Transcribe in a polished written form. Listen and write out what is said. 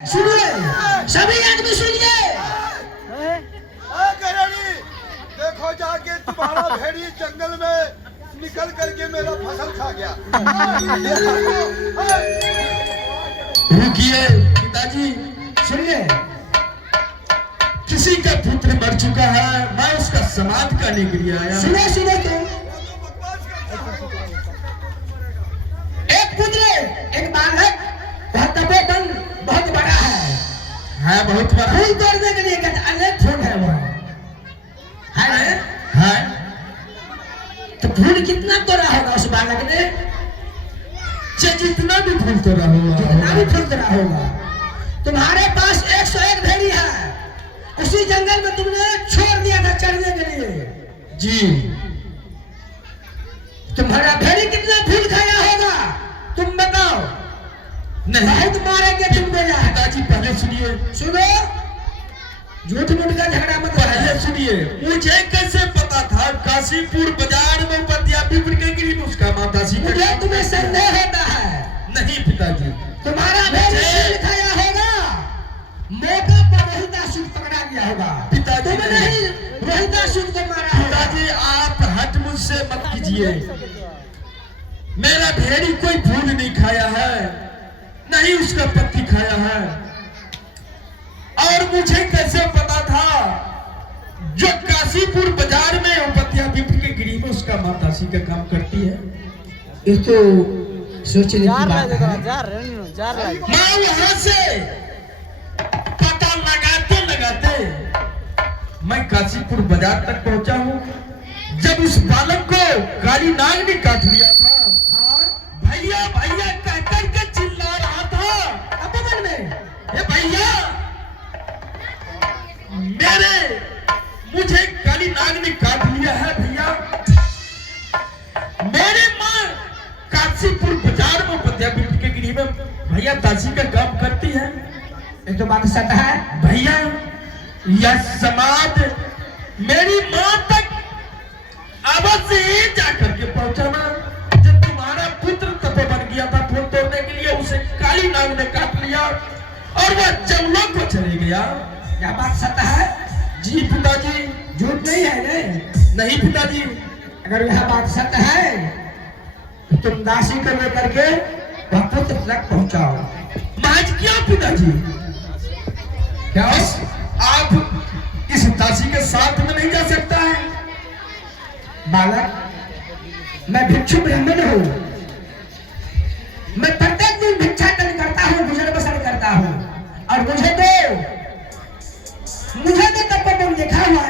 सुनिए, सभी आदमी सुनिए। देखो जाके तुम्हारा भेड़ी जंगल में निकल करके मेरा फसल खा गया। रुकिए पिताजी, सुनिए, किसी का पुत्र मर चुका है, मैं उसका समाध करने के लिए आया। सुनो सुनो तो एक पुत्र एक बालक बहुत तपोबल बहुत बड़ा है बहुत बड़ा फूल तोड़ने के लिए कहते अनेक फूल है वो है है। तो फूल कितना तोड़ा होगा उस बालक ने? जितना भी फूल तोड़ा जितना भी होगा, फूल तोड़ा होगा। तुम्हारे पास 101 भेड़ी है, उसी जंगल में तुमने छोड़ दिया था चढ़ने के लिए। जी तुम्हारा भेड़ी कितना फूल खाया होगा तुम बताओ? नहीं बहुत मारेंगे तुमको यार। पिताजी, पहले सुनिए, सुनो, झूठ मूठ का झगड़ा मत पहले करो। सुनिए। मुझे कैसे पता था काशीपुर बाजार में उपद्या विप्र के गिरी में उसका माता जी का? मुझे तुम्हें संदेह होता है। नहीं पिताजी, तुम्हारा भेड़ी फूल खाया होगा, मौका पर रोहितासुर पकड़ा गया होगा। पिताजी तुमने ही रोहितासुर को मारा होगा। पिताजी आप हट मुझसे मत कीजिए। मेरा भेड़ी कोई फूल नहीं खाया है, नहीं उसका पत्ती खाया है। और मुझे कैसे पता था जो काशीपुर बाजार में उपत्या विप्र के गिरी में उसका माता जी का काम करती है? ये तो सोचने की बात है। मैं वहां से पता लगाते लगाते मैं काशीपुर बाजार तक पहुंचा हूं। जब उस बालक को काली नाग ने काट लिया था, भैया भैया कह करके चिल्ला रहा था अपमान में ए भैया, मुझे काली नाग ने काट लिया है भैया। मेरे माँ काशीपुर बाजार में उपत्या विप्र के गिरी में भैया दासी का काम करती है। ये तो बात सच है भैया यह समाज मेरी माँ तक अवश्य ही जाकर के पहुंचाना। जब तुम्हारा पुत्र तपोवन गया था फूल तोड़ने के लिए, उसे काली नाग ने काट लिया और वह जंगलों को चले गया। क्या बात सच है? जी पिताजी, झूठ नहीं है ने? नहीं पिताजी। अगर यह बात सच है तो तुम दासी को लेकर के वह पुत्र तक पहुंचाओ। आज क्या पिताजी? क्या आप इस दासी के साथ में नहीं जा सकता है? बालक, मैं भिक्षु ब्राह्मण हूँ। मैं प्रत्येक दिन भिक्षाटन करता हूँ, गुजर बसर करता हूँ। और मुझे तो तपोवन देखा हुआ